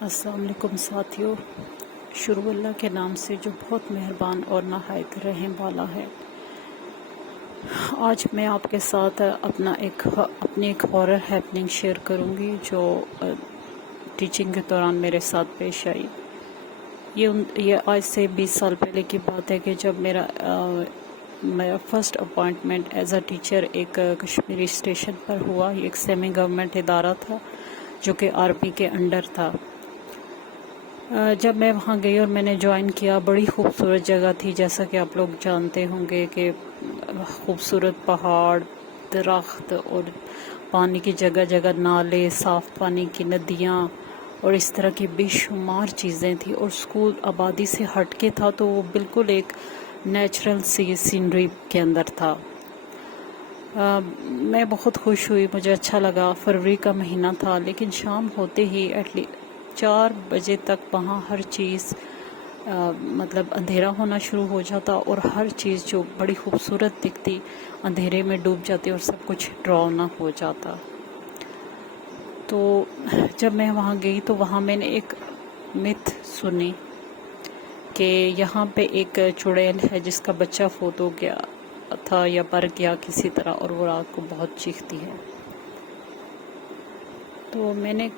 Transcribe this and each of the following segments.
السلام علیکم ساتھیوں، شروع اللہ کے نام سے جو بہت مہربان اور نہایت رحم والا ہے۔ آج میں آپ کے ساتھ اپنی ایک ہارر ہیپننگ شیئر کروں گی جو ٹیچنگ کے دوران میرے ساتھ پیش آئی۔ یہ آج سے 20 سال پہلے کی بات ہے کہ جب میرا first appointment as a teacher ایک کشمیری اسٹیشن پر ہوا۔ یہ ایک سیمی گورنمنٹ ادارہ تھا جو کہ آرمی کے انڈر تھا۔ جب میں وہاں گئی اور میں نے جوائن کیا، بڑی خوبصورت جگہ تھی، جیسا کہ آپ لوگ جانتے ہوں گے کہ خوبصورت پہاڑ، درخت اور پانی کی جگہ جگہ نالے، صاف پانی کی ندیاں اور اس طرح کی بے شمار چیزیں تھیں، اور اسکول آبادی سے ہٹ کے تھا تو وہ بالکل ایک نیچرل سی سینری کے اندر تھا۔ میں بہت خوش ہوئی، مجھے اچھا لگا۔ فروری کا مہینہ تھا، لیکن شام ہوتے ہی 4 بجے تک وہاں ہر چیز مطلب اندھیرا ہونا شروع ہو جاتا، اور ہر چیز جو بڑی خوبصورت دکھتی اندھیرے میں ڈوب جاتی اور سب کچھ ڈراؤنا ہو جاتا۔ تو جب میں وہاں گئی تو وہاں میں نے ایک متھ سنی کہ یہاں پہ ایک چڑیل ہے جس کا بچہ فوت ہو گیا تھا یا مر گیا کسی طرح، اور وہ رات کو بہت چیختی ہے۔ تو میں نے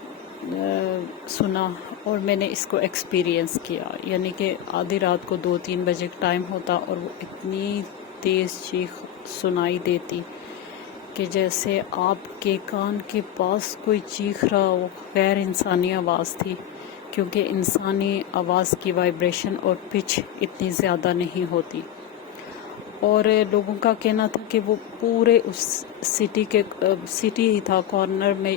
سنا اور میں نے اس کو ایکسپیرینس کیا، یعنی کہ آدھی رات کو 2-3 بجے ٹائم ہوتا اور وہ اتنی تیز چیخ سنائی دیتی کہ جیسے آپ کے کان کے پاس کوئی چیخ رہا ہو۔ غیر انسانی آواز تھی، کیونکہ انسانی آواز کی وائبریشن اور پچ اتنی زیادہ نہیں ہوتی، اور لوگوں کا کہنا تھا کہ وہ پورے اس سٹی ہی تھا کارنر میں،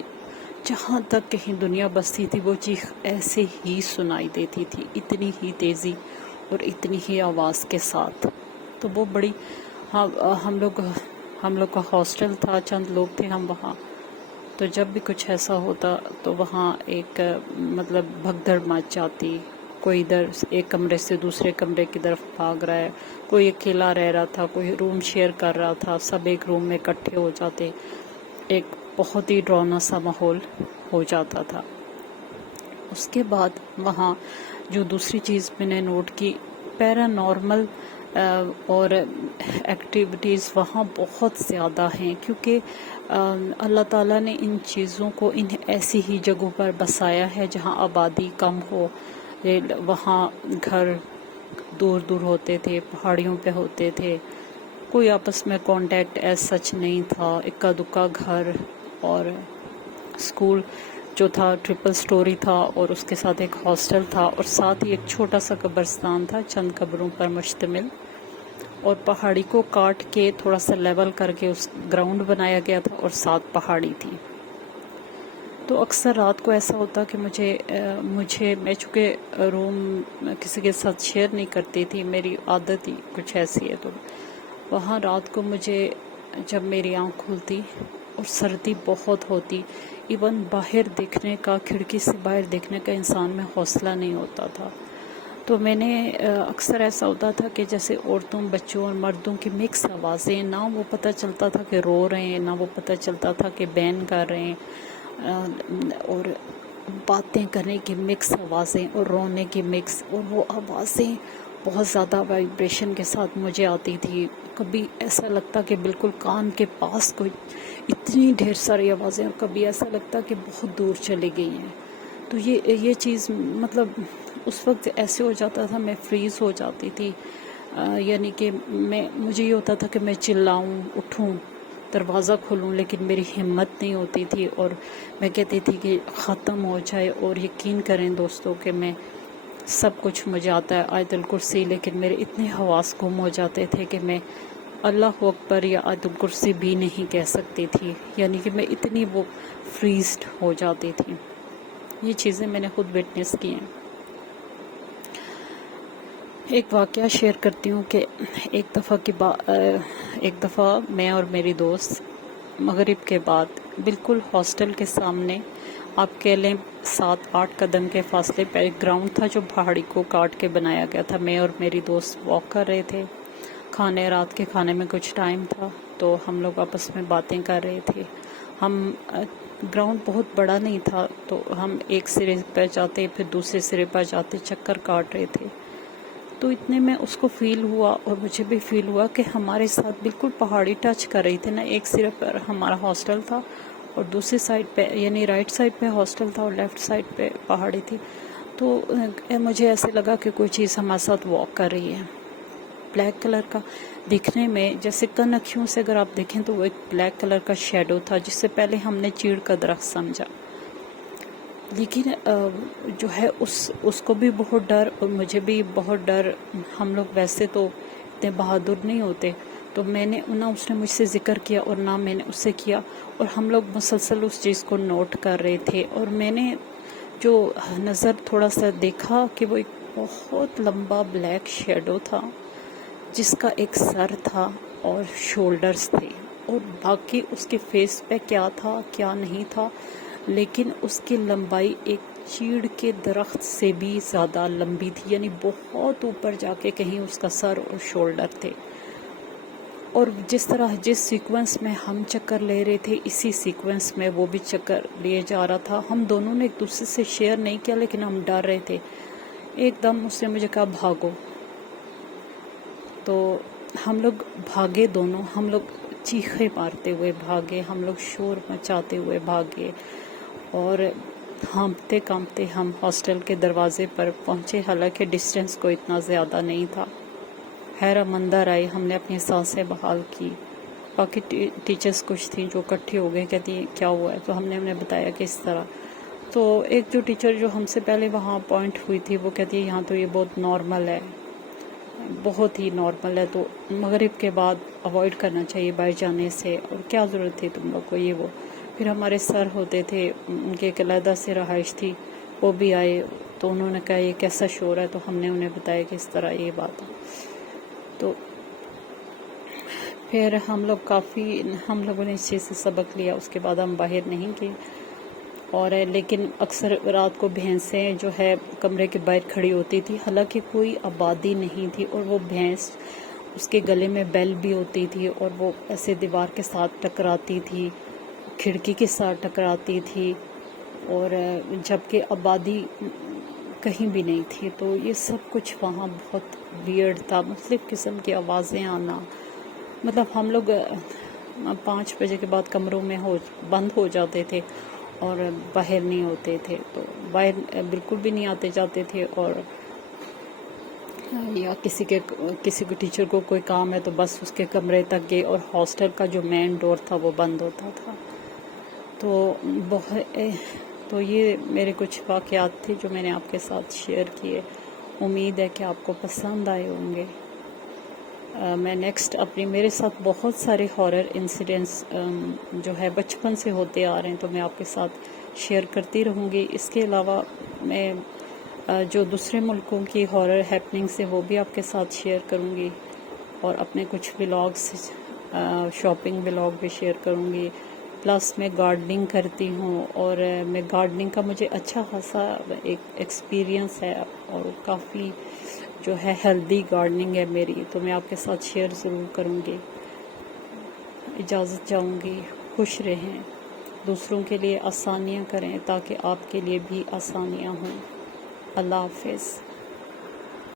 جہاں تک کہیں دنیا بستی تھی وہ چیخ ایسے ہی سنائی دیتی تھی، اتنی ہی تیزی اور اتنی ہی آواز کے ساتھ۔ تو وہ بڑی ہم لوگ کا ہاسٹل تھا، چند لوگ تھے ہم وہاں، تو جب بھی کچھ ایسا ہوتا تو وہاں ایک مطلب بھگدڑ مچ جاتی، کوئی ادھر ایک کمرے سے دوسرے کمرے کی طرف بھاگ رہا ہے، کوئی اکیلا رہ رہا تھا، کوئی روم شیئر کر رہا تھا، سب ایک روم میں اکٹھے ہو جاتے، ایک بہت ہی ڈراؤنا سا ماحول ہو جاتا تھا۔ اس کے بعد وہاں جو دوسری چیز میں نے نوٹ کی، پیرا نارمل اور ایکٹیویٹیز وہاں بہت زیادہ ہیں، کیونکہ اللہ تعالیٰ نے ان چیزوں کو ایسی ہی جگہوں پر بسایا ہے جہاں آبادی کم ہو۔ وہاں گھر دور دور ہوتے تھے، پہاڑیوں پہ ہوتے تھے، کوئی آپس میں کانٹیکٹ ایز سچ نہیں تھا، اکا دکا گھر، اور اسکول جو تھا 3 سٹوری تھا، اور اس کے ساتھ ایک ہاسٹل تھا، اور ساتھ ہی ایک چھوٹا سا قبرستان تھا چند قبروں پر مشتمل، اور پہاڑی کو کاٹ کے تھوڑا سا لیول کر کے اس گراؤنڈ بنایا گیا تھا، اور ساتھ پہاڑی تھی۔ تو اکثر رات کو ایسا ہوتا کہ میں چونکہ روم کسی کے ساتھ شیئر نہیں کرتی تھی، میری عادت ہی کچھ ایسی ہے، تو وہاں رات کو مجھے جب میری آنکھ کھلتی اور سردی بہت ہوتی، ایون باہر دیکھنے کا، کھڑکی سے باہر دیکھنے کا انسان میں حوصلہ نہیں ہوتا تھا۔ تو میں نے اکثر ایسا ہوتا تھا کہ جیسے عورتوں، بچوں اور مردوں کی مکس آوازیں، نہ وہ پتہ چلتا تھا کہ رو رہے ہیں، نہ وہ پتہ چلتا تھا کہ بین کر رہے ہیں، اور باتیں کرنے کی مکس آوازیں اور رونے کی مکس، اور وہ آوازیں بہت زیادہ وائبریشن کے ساتھ مجھے آتی تھی۔ کبھی ایسا لگتا کہ بالکل کان کے پاس کوئی اتنی ڈھیر ساری آوازیں، اور کبھی ایسا لگتا کہ بہت دور چلی گئی ہیں۔ تو یہ چیز مطلب اس وقت ایسے ہو جاتا تھا، میں فریز ہو جاتی تھی، یعنی کہ مجھے یہ ہوتا تھا کہ میں چلاؤں، اٹھوں، دروازہ کھولوں، لیکن میری ہمت نہیں ہوتی تھی، اور میں کہتی تھی کہ ختم ہو جائے۔ اور یقین کریں دوستوں کہ میں سب کچھ مجھے آتا ہے، آیت الکرسی، لیکن میرے اتنے حواس گم ہو جاتے تھے کہ میں اللہ اکبر یا آیت الکرسی بھی نہیں کہہ سکتی تھی، یعنی کہ میں اتنی وہ فریزڈ ہو جاتی تھی۔ یہ چیزیں میں نے خود وٹنس کی ہیں۔ ایک واقعہ شیئر کرتی ہوں کہ ایک دفعہ میں اور میری دوست مغرب کے بعد بالکل ہاسٹل کے سامنے، آپ کہہ لیں 7-8 قدم کے فاصلے پہ ایک گراؤنڈ تھا جو پہاڑی کو کاٹ کے بنایا گیا تھا۔ میں اور میری دوست واک کر رہے تھے، رات کے کھانے میں کچھ ٹائم تھا، تو ہم لوگ آپس میں باتیں کر رہے تھے۔ ہم گراؤنڈ بہت بڑا نہیں تھا، تو ہم ایک سرے پہ جاتے پھر دوسرے سرے پر جاتے، چکر کاٹ رہے تھے۔ تو اتنے میں اس کو فیل ہوا اور مجھے بھی فیل ہوا کہ ہمارے ساتھ بالکل پہاڑی ٹچ کر رہی تھی نا۔ ایک سرے پر ہمارا ہاسٹل تھا اور دوسری سائڈ پہ یعنی رائٹ سائڈ پہ ہاسٹل تھا اور لیفٹ سائڈ پہ پہاڑی تھی۔ تو مجھے ایسے لگا کہ کوئی چیز ہمارے ساتھ واک کر رہی ہے، بلیک کلر کا دکھنے میں، جیسے کن اکھیوں سے اگر آپ دیکھیں تو وہ ایک بلیک کلر کا شیڈو تھا، جس سے پہلے ہم نے چیڑ کا درخت سمجھا، لیکن جو ہے اس کو بھی بہت ڈر اور مجھے بھی بہت ڈر۔ ہم لوگ ویسے تو اتنے بہادر نہیں ہوتے، تو میں نے نہ اس نے مجھ سے ذکر کیا اور نہ میں نے اس سے کیا، اور ہم لوگ مسلسل اس چیز کو نوٹ کر رہے تھے۔ اور میں نے جو نظر تھوڑا سا دیکھا کہ وہ ایک بہت لمبا بلیک شیڈو تھا، جس کا ایک سر تھا اور شولڈرز تھے، اور باقی اس کے فیس پہ کیا تھا کیا نہیں تھا، لیکن اس کی لمبائی ایک چیڑ کے درخت سے بھی زیادہ لمبی تھی، یعنی بہت اوپر جا کے کہیں اس کا سر اور شولڈر تھے۔ اور جس سیکوینس میں ہم چکر لے رہے تھے، اسی سیکوینس میں وہ بھی چکر لیے جا رہا تھا۔ ہم دونوں نے ایک دوسرے سے شیئر نہیں کیا، لیکن ہم ڈر رہے تھے۔ ایک دم اس نے مجھے کہا بھاگو، تو ہم لوگ بھاگے دونوں، ہم لوگ چیخیں مارتے ہوئے بھاگے، ہم لوگ شور مچاتے ہوئے بھاگے، اور ہانپتے کانپتے ہم ہاسٹل کے دروازے پر پہنچے، حالانکہ ڈسٹینس کو اتنا زیادہ نہیں تھا۔ حیرہ مندر آئے، ہم نے اپنی سانسیں بحال کی۔ باقی ٹیچرز کچھ تھیں جو اکٹھے ہو گئے، کہتی ہیں کیا ہوا ہے، تو ہم نے انہیں بتایا کہ اس طرح۔ تو ایک جو ٹیچر جو ہم سے پہلے وہاں اپوائنٹ ہوئی تھی، وہ کہتی ہے یہاں تو یہ بہت نارمل ہے، بہت ہی نارمل ہے، تو مغرب کے بعد اوائڈ کرنا چاہیے باہر جانے سے، اور کیا ضرورت تھی تم لوگ کو، یہ وہ۔ پھر ہمارے سر ہوتے تھے، ان کے ایک علیحدہ سے رہائش تھی، وہ بھی آئے، تو انہوں نے کہا یہ کیسا شور ہے، تو ہم نے انہیں بتایا کہ اس طرح یہ بات ہے۔ تو پھر ہم لوگوں نے اس چیز سے سبق لیا، اس کے بعد ہم باہر نہیں گئے۔ اور لیکن اکثر رات کو بھینسیں جو ہے کمرے کے باہر کھڑی ہوتی تھی، حالانکہ کوئی آبادی نہیں تھی، اور وہ بھینس اس کے گلے میں بیل بھی ہوتی تھی، اور وہ ایسے دیوار کے ساتھ ٹکراتی تھی، کھڑکی کے ساتھ ٹکراتی تھی، اور جبکہ آبادی کہیں بھی نہیں تھی۔ تو یہ سب کچھ وہاں بہت ویئرڈ تھا، مختلف قسم کی آوازیں آنا، مطلب ہم لوگ 5 بجے کے بعد کمروں میں بند ہو جاتے تھے اور باہر نہیں ہوتے تھے، تو باہر بالکل بھی نہیں آتے جاتے تھے، اور یا کسی کو ٹیچر کو کوئی کام ہے تو بس اس کے کمرے تک گئے، اور ہاسٹل کا جو مین ڈور تھا وہ بند ہوتا تھا۔ تو یہ میرے کچھ واقعات تھے جو میں نے آپ کے ساتھ شیئر کیے۔ امید ہے کہ آپ کو پسند آئے ہوں گے۔ میں نیکسٹ میرے ساتھ بہت سارے ہارر انسیڈنٹس جو ہے بچپن سے ہوتے آ رہے ہیں، تو میں آپ کے ساتھ شیئر کرتی رہوں گی۔ اس کے علاوہ میں جو دوسرے ملکوں کی ہارر ہیپننگس ہیں وہ بھی آپ کے ساتھ شیئر کروں گی، اور اپنے کچھ ولاگس، شاپنگ ولاگ بھی شیئر کروں گی۔ پلس میں گارڈننگ کرتی ہوں، اور میں گارڈننگ کا مجھے اچھا خاصا ایک ایکسپیرینس ہے، اور کافی جو ہے ہیلدی گارڈننگ ہے میری، تو میں آپ کے ساتھ شیئر ضرور کروں گی۔ اجازت چاہوں گی، خوش رہیں، دوسروں کے لیے آسانیاں کریں تاکہ آپ کے لیے بھی آسانیاں ہوں۔ اللہ حافظ۔